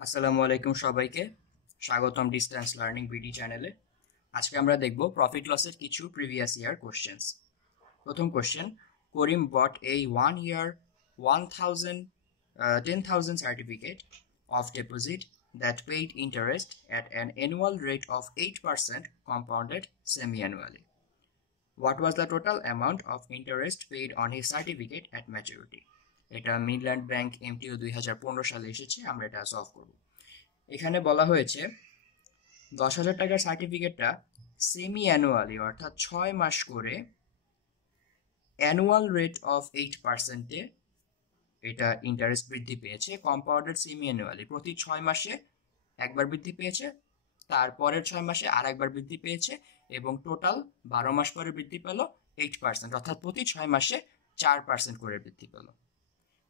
আসসালামু আলাইকুম সবাইকে, স্বাগতম ডিস্টেন্স লার্নিং বিডি চ্যানেলে। আজকে আমরা দেখব প্রফিট লসের কিছু প্রিভিয়াস ইয়ার কোশ্চেন্স। প্রথম question, Karim bot A 1 year 10,000 certificate of deposit that paid interest at an annual rate of 8% compounded semi-annually. What was the total amount of interest paid on his certificate at maturity? এটা Midland bank MTO 2015 সালে এসেছে, আমরা এটা solve করব। এখানে বলা হয়েছে 10,000 টাকার সার্টিফিকেটটা সেমি অ্যানুয়ালি অর্থাৎ 6 মাস করে অ্যানুয়াল রেট অফ 8%-এ এটা ইন্টারেস্ট বৃদ্ধি পেয়েছে। কম্পাউন্ডেড সেমি অ্যানুয়ালি, প্রতি 6 মাসে একবার বৃদ্ধি পেয়েছে, তারপরের 6 মাসে আর একবার বৃদ্ধি পেয়েছে, এবং টোটাল 12 মাস পরে বৃদ্ধি পেল 8%, অর্থাৎ প্রতি 6 মাসে 4% করে বৃদ্ধি পেল।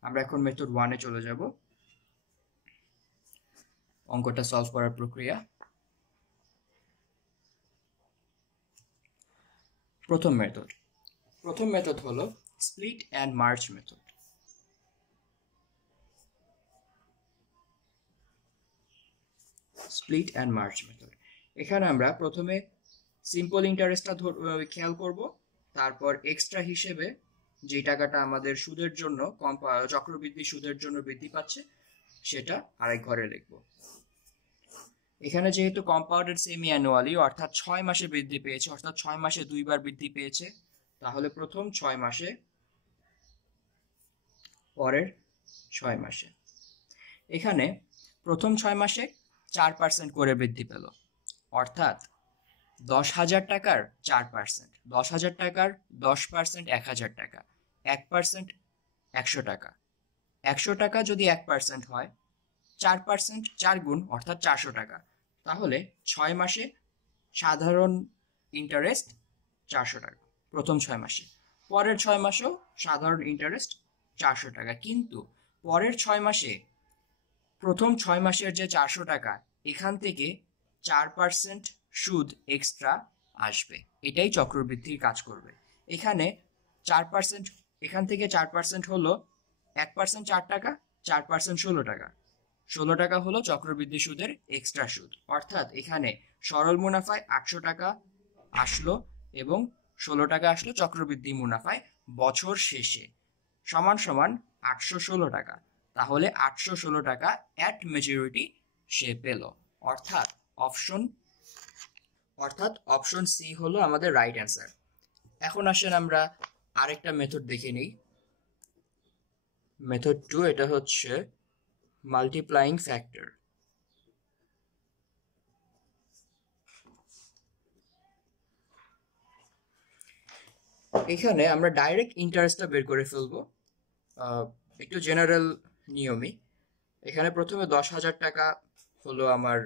আমরা এখন মেথড 1-এ চলে যাব। অঙ্কটা সলভ করার প্রক্রিয়া। প্রথম মেথড হলো split and merge method. Split and merge method, এখানে আমরা প্রথমে সিম্পল ইন্টারেস্টটা খেয়াল করব, তারপর এক্সট্রা হিসেবে যে টাকাটা আমাদের সুদের জন্য চক্রবৃদ্ধি সুদের জন্য বৃদ্ধি পাচ্ছে সেটা আরেক ঘরে লিখব। এখানে যেহেতু কম্পাউন্ডেড সেমি অ্যানুয়ালি অর্থাৎ 6 মাসে বৃদ্ধি পেয়েছে, অর্থাৎ 6 মাসে 2বার বৃদ্ধি পেয়েছে, তাহলে প্রথম 6 মাসে, পরের 6 মাসে। এখানে প্রথম 6 মাসে 4% করে বৃদ্ধি পেল, অর্থাৎ 10,000 টাকার 4%, 10,000 টাকার 10% 1,000 টাকা, 1% 100 টাকা। 100 টাকা যদি 1% হয়, 4% 4 গুণ অর্থাৎ 400 টাকা। তাহলে 6 মাসে সাধারণ ইন্টারেস্ট 400 টাকা প্রথম 6 মাসে, পরের 6 মাসেও সাধারণ ইন্টারেস্ট 400 টাকা। কিন্তু পরের 6 মাসে প্রথম 6 মাসের যে 400 টাকা, এখান থেকে 4% সুদ এক্সট্রা আসবে, এটাই চক্রবৃদ্ধির কাজ করবে। এখানে 4%, এখান থেকে 4% হলো 1% 4 টাকা, 4% 16 টাকা। 16 টাকা হলো চক্রবৃদ্ধি সুদের এক্সট্রা সুদ, অর্থাৎ এখানে সরল মুনাফায় 800 টাকা আসলো এবং 16 টাকা আসলো চক্রবৃদ্ধি মুনাফায় বছর শেষে, সমান সমান 816 টাকা। তাহলে 816 টাকা অ্যাট ম্যাচুরিটি সে পেল, অর্থাৎ অপশন সি হলো আমাদের রাইট অ্যান্সার। এখন আসেন আমরা আরেকটা মেথড দেখে নিই, মেথড 2। এটা হচ্ছে মাল্টিপ্লাইং ফ্যাক্টর। এখানে আমরা ডাইরেক্ট ইন্টারেস্টটা বের করে ফেলবো, একটু জেনারেল নিয়মই। এখানে প্রথমে 10,000 টাকা হলো আমার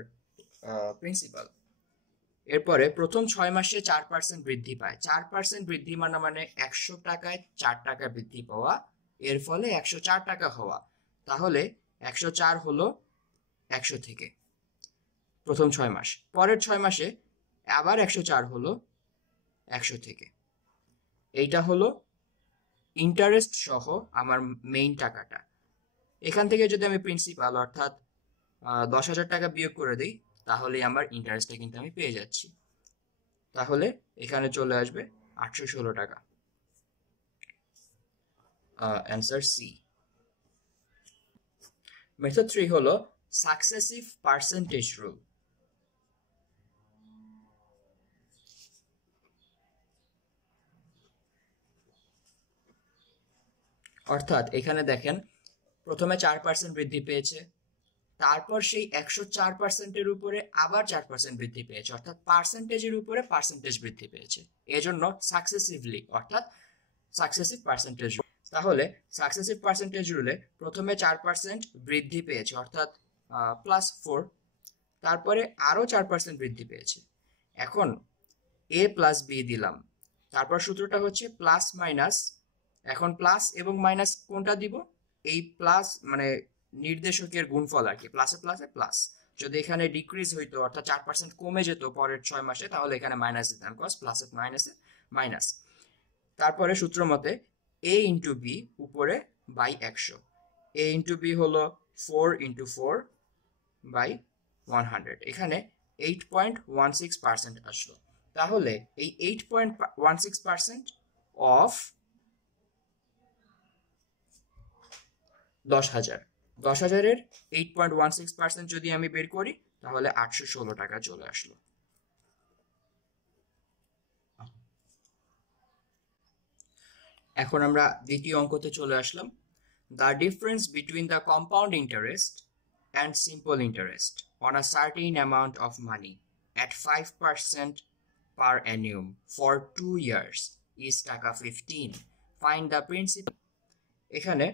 প্রিন্সিপাল, এরপরে প্রথম 6 মাসে 4% বৃদ্ধি পায়। 4% বৃদ্ধি মানে 100 টাকায় 4 টাকা বৃদ্ধি পাওয়া, এর ফলে 104 টাকা হওয়া। তাহলে 104 হলো 100 থেকে প্রথম 6 মাস, পরের 6 মাসে আবার 104 হলো 100 থেকে। এইটা হলো ইন্টারেস্ট সহ আমার মেইন টাকাটা। এখান থেকে যদি আমি প্রিন্সিপাল অর্থাৎ 10,000 টাকা বিয়োগ করে দিই, তাহলে আমার ইন্টারেস্টটা কিন্তু আমি পেয়ে যাচ্ছি। তাহলে এখানে চলে আসবে 816 টাকা, অ্যান্সার সি। মেথড 3 হলো সাকসেসিভ পার্সেন্টেজ রুল। অর্থাৎ এখানে দেখেন প্রথমে 4% বৃদ্ধি পেয়েছে, তারপর সেই 104%-এর উপরে আবার 4% বৃদ্ধি পেয়েছে, অর্থাৎ পার্সেন্টেজের উপরে পার্সেন্টেজ বৃদ্ধি পেয়েছে, এজন্য সাকসেসিভলি অর্থাৎ সাকসেসিভ পার্সেন্টেজ রুল। তাহলে সাকসেসিভ পার্সেন্টেজ রুলে প্রথমে 4% বৃদ্ধি পেয়েছে অর্থাৎ +4, তারপরে আরও 4% বৃদ্ধি পেয়েছে। এখন a প্লাস বি দিলাম, তারপর সূত্রটা হচ্ছে প্লাস মাইনাস। এখন প্লাস এবং মাইনাস কোনটা দিব? এই প্লাস মানে নির্দেশকের গুণফল আর কি, প্লাসে প্লাসে প্লাস। যদি এখানে ডিক্রিজ হইতো অর্থাৎ 4% কমে যেত পরের 6 মাসে, তাহলে এখানে মাইনাস দিতাম, কজ প্লাসে মাইনাসে মাইনাস, তারপরে সূত্র মতে a ইন্টু বি উপরে বাই 100, a ইন্টু বি হলো 4 ইন্টু 4 বাই 100, এখানে 8.16% আসলো। তাহলে এই 8.16% অফ 10,000, 10,000-এর 8.16% যদি আমি বের করি তাহলে 816 টাকা চলে আসলো। এখন আমরা দ্বিতীয় অঙ্কতে চলে আসলাম। The difference between the compound interest and simple interest on a certain amount of money at 5% per annum for 2 years is টাকা 15. Find the principal. এখানে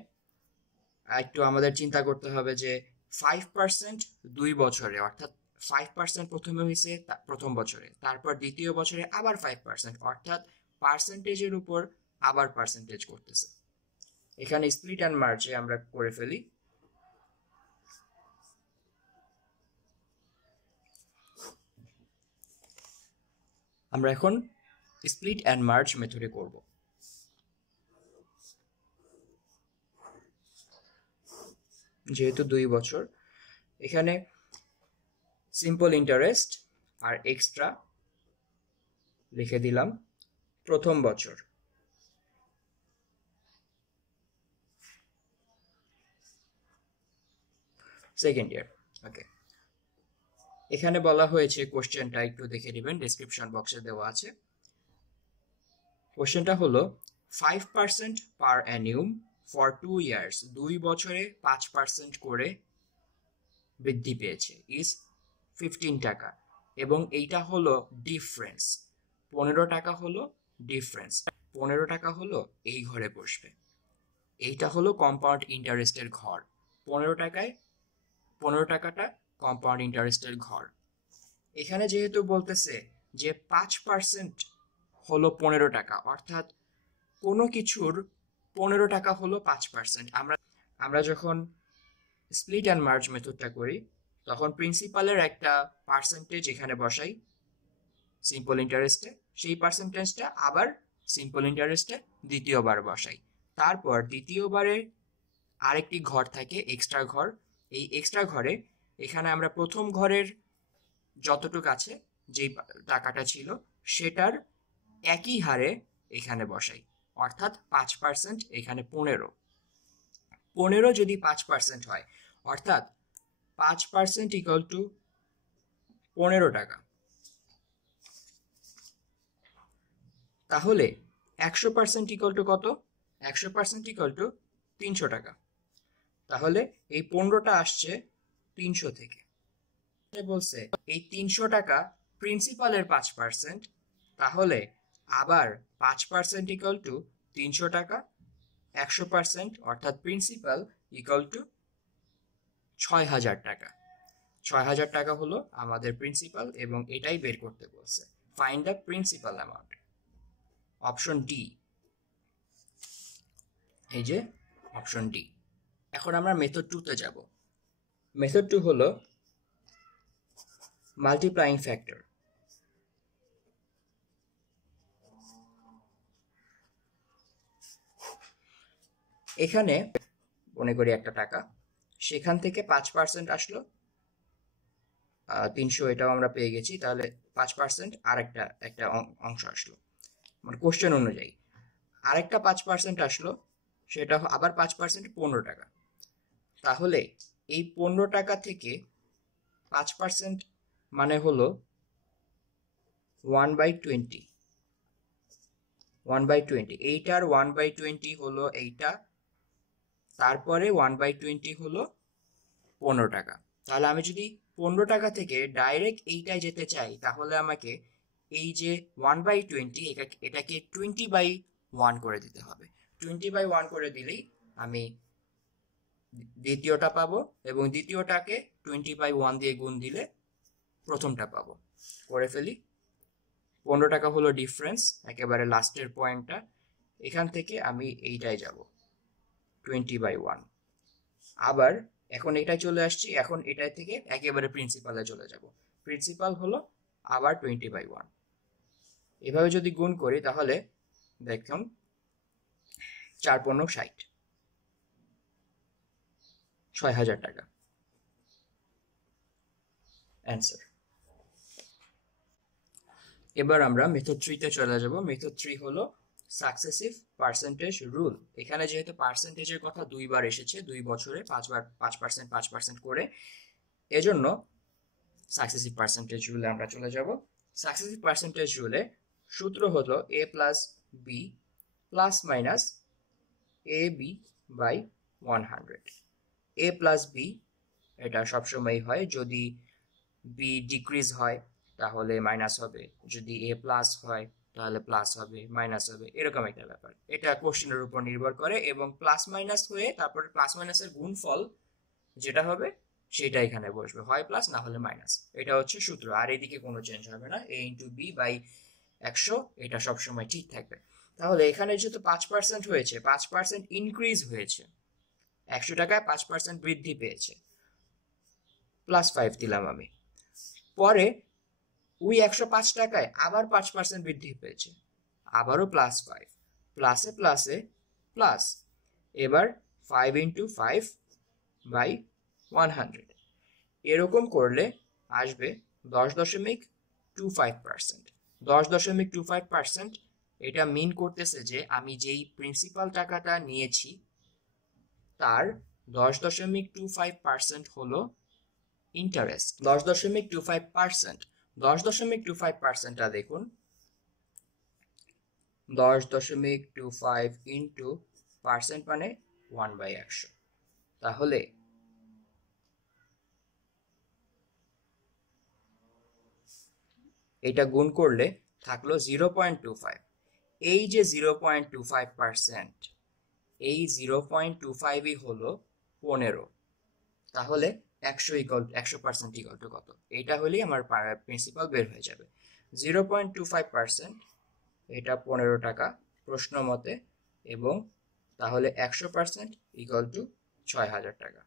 একটু আমাদের চিন্তা করতে হবে যে 5% 2 বছরে, অর্থাৎ 5% প্রথমে হয়েছে প্রথম বছরে, তারপর দ্বিতীয় বছরে আবার 5%, অর্থাৎ পার্সেন্টেজের উপর আবার পার্সেন্টেজ করতেছে। এখানে স্প্লিট অ্যান্ড মার্জে আমরা করে ফেলি। আমরা এখন স্প্লিট অ্যান্ড মার্জ মেথডে করব। যেহেতু 2 বছর, এখানে সিম্পল ইন্টারেস্ট আর এক্সট্রা লিখে দিলাম প্রথম বছর, সেকেন্ড ইয়ার। ওকে, এখানে বলা হয়েছে, কোশ্চেনটা একটু দেখে নেবেন, ডেসক্রিপশন বক্সে দেওয়া আছে। কোশ্চেনটা হলো 5% পার অ্যানিউম ফর 2 ইয়ার্স, 2 বছরে 5% করে বৃদ্ধি পেয়েছে, ইজ 15 টাকা, এবং এইটা হলো ডিফারেন্স। 15 টাকা হলো ডিফারেন্স, 15 টাকা হলো এই ঘরে বসবে। এইটা হলো কম্পাউন্ড ইন্টারেস্টের ঘর। 15 টাকাটা কম্পাউন্ড ইন্টারেস্টের ঘর। এখানে যেহেতু বলতেছে যে 5% হলো 15 টাকা, অর্থাৎ কোনো কিছুর 15 টাকা হলো 5%। আমরা যখন স্প্লিট অ্যান্ড মার্জ মেথডটা করি তখন প্রিন্সিপালের একটা পার্সেন্টেজ এখানে বসাই সিম্পল ইন্টারেস্টে, সেই পার্সেন্টেজটা আবার সিম্পল ইন্টারেস্টে দ্বিতীয়বার বসাই। তারপর দ্বিতীয়বারে আরেকটি ঘর থাকে, এক্সট্রা ঘর। এই এক্সট্রা ঘরে এখানে আমরা প্রথম ঘরের যতটুকু আছে, যেই টাকাটা ছিল সেটার একই হারে এখানে বসাই, অর্থাৎ 5%, এখানে 15 যদি 5% হয়, অর্থাৎ 5% ইকুয়াল টু 15 টাকা। তাহলে 100% ইকুয়াল টু কত? 100% ইকুয়াল টু 300 টাকা। তাহলে এই 15টা আসছে 300 থেকে। বলছে এই 300 টাকা প্রিন্সিপালের 5%, তাহলে আবার 5% ইকুয়াল টু 300 টাকা, 100% অর্থাৎ প্রিন্সিপাল ইকুয়াল টু 6,000 টাকা। 6,000 টাকা হলো আমাদের প্রিন্সিপাল, এবং এটাই বের করতে বলছে। Find the principal amount, option D. এই যে অপশন ডি। এখন আমরা মেথড 2তে যাব। মেথড 2 হলো মাল্টিপ্লাইং ফ্যাক্টর। এখানে মনে করি একটা টাকা, সেখান থেকে 5% আসলো 300, এটাও আমরা পেয়ে গেছি। তাহলে 5% আর একটা অংশ আসলো, মানে কোশ্চেন অনুযায়ী আরেকটা 5% আসলো, সেটা আবার 5% 15 টাকা। তাহলে এই 15 টাকা থেকে 5% মানে হলো 1/20, 1/20। এইটার 1/20 হলো এইটা, তারপরে 1/20 হলো 15 টাকা। তাহলে আমি যদি 15 টাকা থেকে ডাইরেক্ট এইটায় যেতে চাই, তাহলে আমাকে এই যে 1/20 এটাকে 20/1 করে দিতে হবে। 20/1 করে দিলেই আমি দ্বিতীয়টা পাবো, এবং দ্বিতীয়টাকে 20/1 দিয়ে গুণ দিলে প্রথমটা পাবো। করে ফেলি। 15 টাকা হলো ডিফারেন্স, একেবারে লাস্টের পয়েন্টটা। এখান থেকে আমি এইটায় যাব 20/1। আবার এখন এটাই চলে আসছি, এখন এটাই থেকে একেবারে প্রিন্সিপালে চলে যাব। প্রিন্সিপাল হলো আবার 20/1। এভাবে যদি গুণ করি তাহলে দেখুন 4 × 60, 6,000 টাকা অ্যান্সার। এবার আমরা মেথড 3 তে চলে যাব। মেথড 3 হলো সাকসেসিভ পার্সেন্টেজ রুল। এখানে যেহেতু পার্সেন্টেজের কথা 2 বার এসেছে, 2 বছরে 5 বার 5% 5% করে, এজন্য সাকসেসিভ পার্সেন্টেজ রুলে আমরা চলে যাব। সাকসেসিভ পার্সেন্টেজ রুলে সূত্র হলো a + b ± ab / 100। a + b এটা সবসময় হয়, যদি b ডিক্রিজ হয় তাহলে মাইনাস হবে, যদি a প্লাস হয় তাহলে প্লাস হবে, মাইনাস হবে, এরকম একটা ব্যাপার। এটা কোশ্চেনের উপর নির্ভর করে এবং প্লাস মাইনাস হয়ে তারপর প্লাস মাইনাসের গুণফল যেটা হবে সেটা এখানে বসবে, হয় প্লাস না হলে মাইনাস। এটা হচ্ছে সূত্র, আর এদিকে কোনো চেঞ্জ হবে না। a × b / 100 এটা সবসময় ঠিক থাকবে। তাহলে এখানে যেহেতু 5% হয়েছে, 5% ইনক্রিজ হয়েছে, 100 টাকায় 5% বৃদ্ধি পেয়েছে, +5 দিলাম আমি। পরে ওই 105 টাকায় আবার 5% বৃদ্ধি পেয়েছে, আবারও +5, প্লাসে প্লাসে প্লাস। এবার 5 × 5 / 100 এরকম করলে আসবে 10.25%। 10.25% এটা মিন করতেছে যে আমি যেই প্রিন্সিপাল টাকাটা নিয়েছি তার 10.25% হলো ইন্টারেস্ট। 10.25%, 10.25%টা দেখুন, 10.25 ইন্টু পার্সেন্ট মানে 1/100। তাহলে এটা গুণ করলে থাকলো 0.25। এই যে 0.25%, এই 0.25ই হলো 15। তাহলে 100% ইকুয়াল টু কত? এটা হলেই আমার প্রিন্সিপাল বের হয়ে যাবে। 0.25% এটা 15 টাকা প্রশ্ন মতে, এবং তাহলে 100% ইকুয়াল টু 6,000 টাকা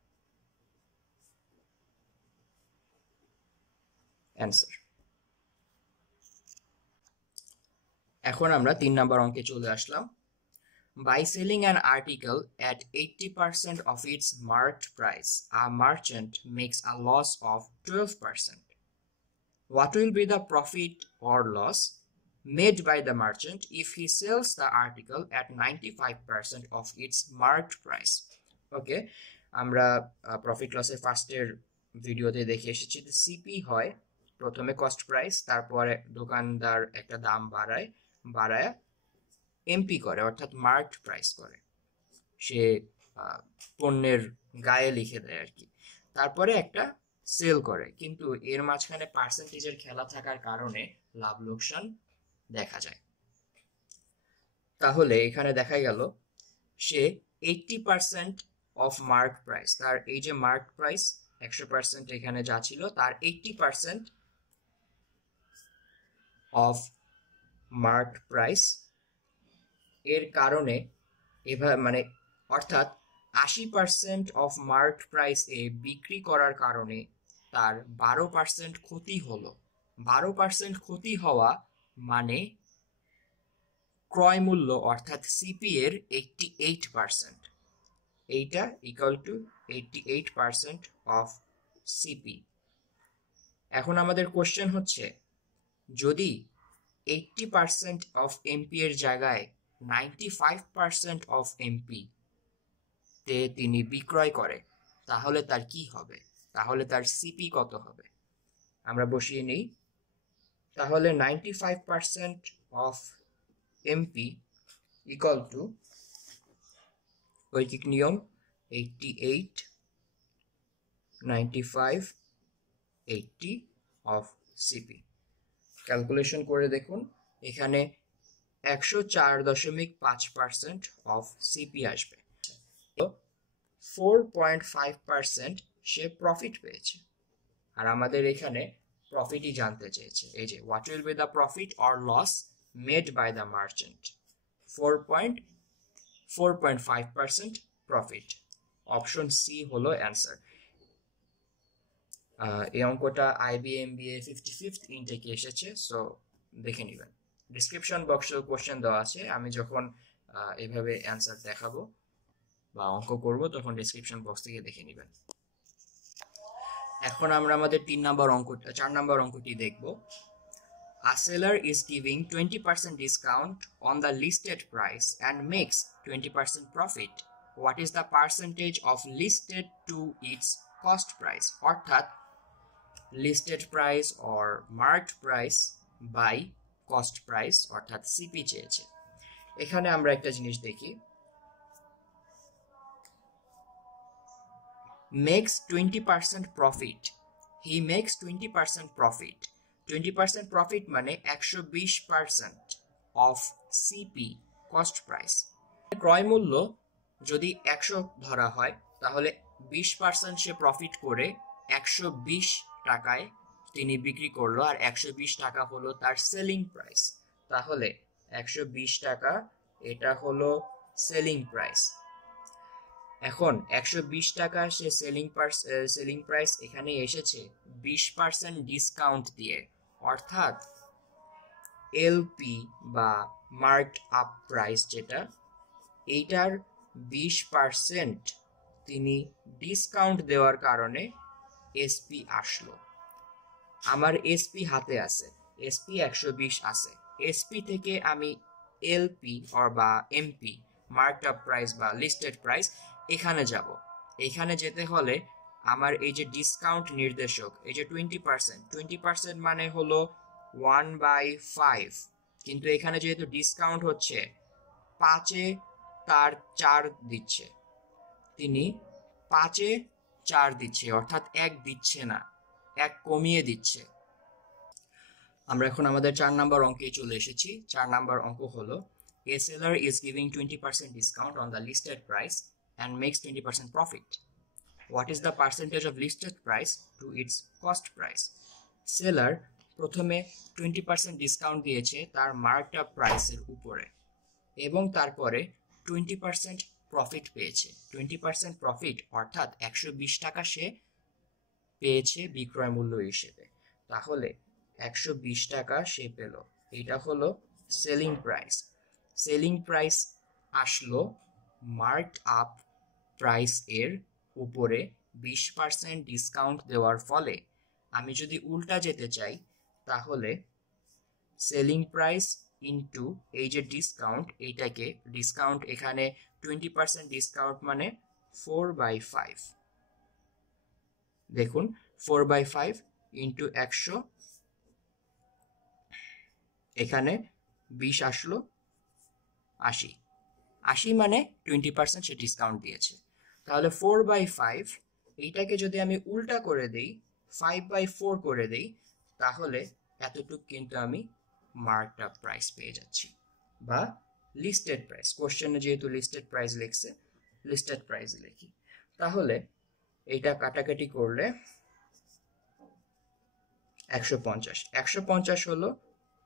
অ্যান্সার। এখন আমরা 3 নম্বর অঙ্কে চলে আসলাম। By selling an article at 80% of its marked price, a merchant makes a loss of 12%. What will be the profit or loss made by the merchant if he sells the article at 95% of its marked price? ওকে, আমরা profit লসের ফার্স্টের ভিডিওতে দেখে এসেছি যে CP হয় প্রথমে cost price, তারপরে দোকানদার একটা দাম বাড়ায় এমপি করে, অর্থাৎ মার্কড প্রাইস করে, সে পণ্যের গায়ে লিখে দেয় আর কি, তারপরে একটা সেল করে। কিন্তু এর মাঝখানে পার্সেন্টেজের খেলা থাকার কারণে লাভ লোকসান দেখা যায়। তাহলে এখানে দেখা গেল সে 80% অফ মার্ক প্রাইস, তার এই যে মার্ক প্রাইস 100% এখানে যা ছিল তার 80% অফ মার্ক প্রাইস এর কারণে এভাবে মানে অর্থাৎ 80% অফ মার্ক প্রাইস এ বিক্রি করার কারণে তার 12% ক্ষতি হলো। 12% ক্ষতি হওয়া মানে ক্রয় মূল্য অর্থাৎ সিপি এর 88%, এইটা ইকুয়াল টু 88% অফ সিপি। এখন আমাদের কোশ্চেন হচ্ছে, যদি 80% অফ এমপি এর জায়গায় 95% অফ এমপি তে তিনি বিক্রয় করে তাহলে তার কি হবে? তাহলে তার সিপি কত হবে? আমরা বসিয়ে নেই। তাহলে 95% অফ এমপি ইকুয়াল টু ঐকিক নিয়ম 88, 95, 80 অফ সিপি। ক্যালকুলেশন করে দেখুন, এখানে 104.5% অফ সিপি আসবে, 4.5% সে প্রফিট পেয়েছে। আর আমাদের এখানে প্রফিটই জানতে চেয়েছে। এই যে what will be the profit or loss made by the merchant, 4.5% profit. Option C হলো অ্যান্সার। এই অঙ্কটা IBM BA 55th ইনটেকে এসেছে, সো দেখে নেবেন। ডেসক্রিপশন বক্সে কোশ্চেন দেওয়া আছে, আমি যখন এভাবে অ্যান্সার দেখাবো বা অঙ্ক করব তখন ডেসক্রিপশন বক্স থেকে দেখে নেবেন। এখন আমরা আমাদের 4 নাম্বার অঙ্কটি দেখব। A seller is giving 20% discount on the listed price and makes 20% profit. What is the percentage of listed to its cost price? অর্থাৎ listed price or marked price by cost price অর্থাৎ CP চেয়েছে। এখানে আমরা একটা জিনিস দেখি, makes 20% profit, he makes 20% profit, 20% profit মানে 120% of CP cost price. ক্রয় মূল্য যদি 100 ধরা হয় তাহলে 20% সে প্রফিট করে 120 টাকায় তিনি বিক্রি করলো, আর 120 টাকা হলো তার সেলিং প্রাইস। তাহলে 120 টাকা এটা হলো সেলিং প্রাইস। এখন 120 টাকা সে সেলিং প্রাইস এখানে এসেছে 20% ডিসকাউন্ট দিয়ে, অর্থাৎ এলপি বা মার্কড আপ প্রাইস যেটা, এইটার 20% তিনি ডিসকাউন্ট দেওয়ার কারণে এসপি আসলো। আমার এসপি হাতে আছে, এসপি 120 আছে, এসপি থেকে আমি এলপি বা এমপি মার্কড আপ প্রাইস বা লিস্টেড প্রাইস এখানে যাব। এখানে যেতে হলে আমার এই যে ডিসকাউন্ট নির্দেশক, এই যে 20% মানে হলো 1/5, কিন্তু এখানে যেহেতু ডিসকাউন্ট হচ্ছে 5-এ তার 4 দিচ্ছে, তিনি 5-এ 4 দিচ্ছে, অর্থাৎ 1 দিচ্ছে না, 1 কমিয়ে দিচ্ছে। আমরা এখন আমাদের 4 নাম্বার অঙ্কে চলে এসেছি। 4 নাম্বার অঙ্ক হলো a seller is giving 20% discount on the listed price and makes 20% profit. What is the percentage of listed price to its cost price? Seller প্রথমে 20% ডিসকাউন্ট দিয়েছে তার মার্কড আপ প্রাইসের উপরে, এবং তারপরে 20% প্রফিট পেয়েছে। 20% প্রফিট অর্থাৎ 120 টাকা সে পেয়েছে বিক্রয় মূল্য হিসেবে। তাহলে 120 টাকা সে পেল, এটা হলো সেলিং প্রাইস। সেলিং প্রাইস আসলো মার্কড আপ প্রাইস এর উপরে 20% ডিসকাউন্ট দেওয়ার ফলে। আমি যদি উল্টা যেতে চাই তাহলে সেলিং প্রাইস ইনটু এই যে ডিসকাউন্ট, এইটাকে ডিসকাউন্ট এখানে 20% ডিসকাউন্ট মানে 4/5, দেখুন 4/5 ইন্টু 100, এখানে 20 আসলো 80, 80 মানে 20% সে ডিসকাউন্ট দিয়েছে। তাহলে 4/5 এইটাকে যদি আমি উল্টা করে দেই, 5/4 করে দেই, তাহলে এতটুকু কিন্তু আমি মার্কড আপ প্রাইস পেয়ে যাচ্ছি বা লিস্টেড প্রাইস। কোশ্চেনে যেহেতু লিস্টেড প্রাইস লিখছে, লিস্টেড প্রাইস লিখি। তাহলে এইটা কাটাকাটি করলে 150 হলো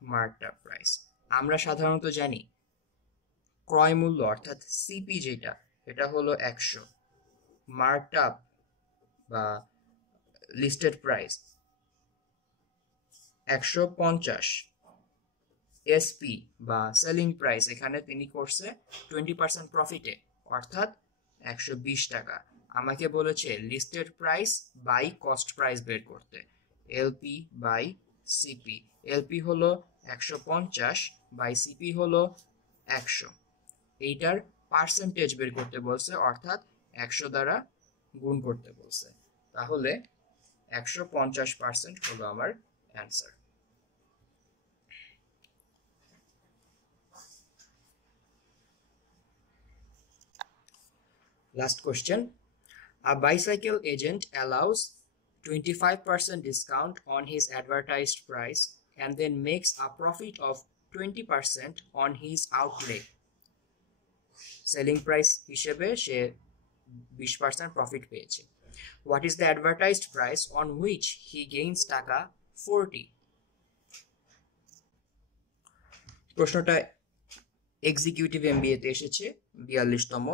মার্কড আপ প্রাইস। আমরা সাধারণত জানি ক্রয় মূল্য অর্থাৎ সিপি যেটা, এটা হলো 100, মার্কড আপ বা লিস্টেড প্রাইস 150, এসপি বা সেলিং প্রাইস এখানে তিনি করছে 20% প্রফিটে, অর্থাৎ 120 টাকা। আমাকে বলেছে listed price by cost price বের করতে, এলপি বাই সিপি। এলপি হলো 150 বাই সিপি হলো 100, এইটার পার্সেন্টেজ বের করতে বলছে, অর্থাৎ 100 দ্বারা গুণ করতে বলছে। তাহলে 150% হলো আমার answer. Last question. A bicycle agent allows 25% discount on his advertised price and then makes a profit of 20% on his outlay. Selling price হিসেবে সে 20% প্রফিট পেয়েছে। What is the advertised price on which he gains টাকা 40? প্রশ্নটা executive MBA তে এসেছে 42তম।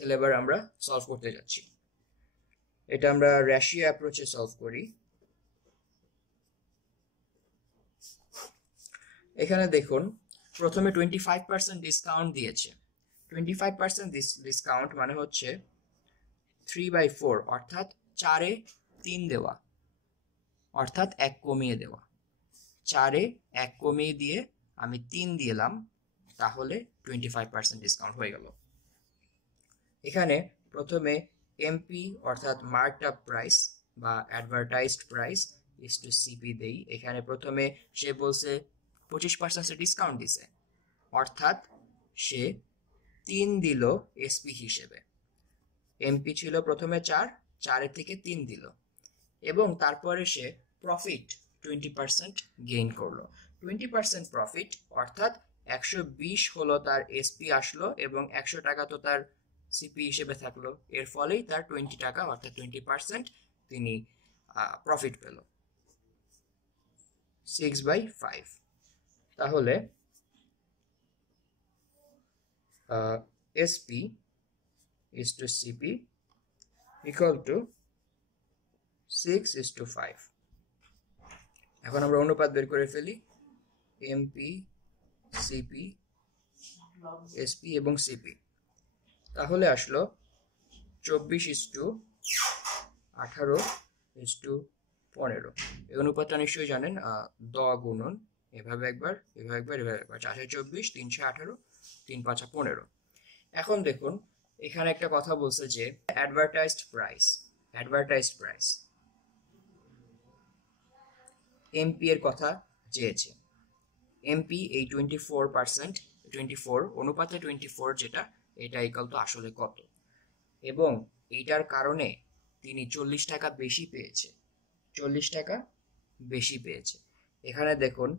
তাহলে এবার আমরা solve করতে যাচ্ছি। এটা আমরা রেশিও অ্যাপ্রোচে সলভ করি। এখানে দেখুন প্রথমে 25% ডিসকাউন্ট দিয়েছে। 25% ডিসকাউন্ট মানে হচ্ছে 3/4, অর্থাৎ 4-এ 3 দেওয়া, অর্থাৎ 1 কমিয়ে দেওয়া। 4-এ 1 কমিয়ে দিয়ে আমি 3 দিলাম, তাহলে 25% ডিসকাউন্ট হয়ে গেল। এখানে প্রথমে এমপি অর্থাৎ মার্কড আপ প্রাইস বা advertised price is to CP দেই। এখানে প্রথমে সে বলছে 25% ডিসকাউন্ট দিছে, অর্থাৎ সে 3 দিল এসপি হিসেবে। এমপি ছিল প্রথমে 4-এর থেকে 3 দিল, এবং তারপরে সে প্রফিট 20% গেইন করলো। 20% প্রফিট অর্থাৎ 120 হলো তার এসপি আসলো, এবং 100 টাকা তো তার সিপি হিসেবে থাকলো। এর ফলেই তার 20 টাকা অর্থাৎ 20% তিনি প্রফিট পেল। 6/5। তাহলে SP is to CP equal to 6:5। এখন আমরা অনুপাত বের করে ফেলি। এমপি, সিপি, এসপি এবং সিপি, তাহলে আসলো 24:18:15। এই অনুপাতটা নিশ্চয়ই জানেন, 10 গুণন এভাবে একবার, এভাবে একবার, এভাবে একবার, 424, 318, 3×5=15। এখন দেখুন এখানে একটা কথা বলছে যে অ্যাডভার্টাইজড প্রাইস এমপি এর কথা চেয়েছে। এমপি এই 24 অনুপাতে 24 যেটা, এটা ইকুয়াল টু আসলে কত, এবং এইটার কারণে তিনি 40 টাকা বেশি পেয়েছে। 40 টাকা বেশি পেয়েছে। এখানে দেখুন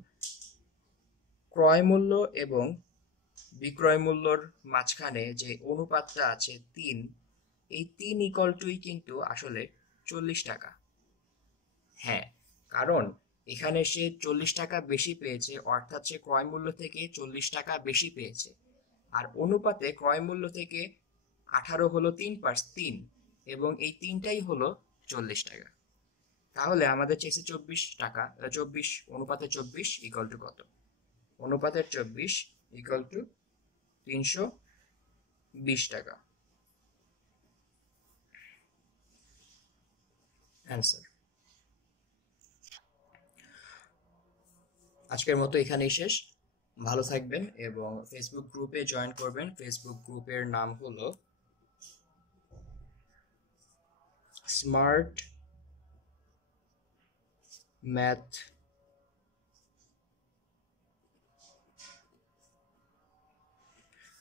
ক্রয় মূল্য এবং বিক্রয় মূল্যর মাঝখানে যে অনুপাতটা আছে 3, এই 3 ইকুয়াল টুই কিন্তু আসলে 40 টাকা। হ্যাঁ, কারণ এখানে সে 40 টাকা বেশি পেয়েছে, অর্থাৎ সে ক্রয় মূল্য থেকে 40 টাকা বেশি পেয়েছে, আর অনুপাতে ক্রয় মূল্য থেকে 18 হলো 3, এবং এই 3টাই হলো 40 টাকা। তাহলে আমাদের চেয়েছে 24 টাকা, 24 অনুপাতে 24 ইকুয়াল টু কত? অনুপাতের 24 ইকুয়াল টু 320 টাকা। অ্যান্সার। আজকের মতো এখানেই শেষ। ভালো থাকবেন এবং ফেসবুক গ্রুপে জয়েন করবেন। ফেসবুক গ্রুপের নাম হলো স্মার্ট ম্যাথ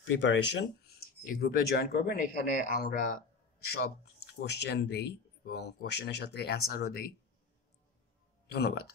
প্রিপারেশন। এই গ্রুপে জয়েন করবেন। এখানে আমরা সব কোশ্চেন দেই এবং কোশ্চেনের সাথে অ্যান্সারও দেই। ধন্যবাদ।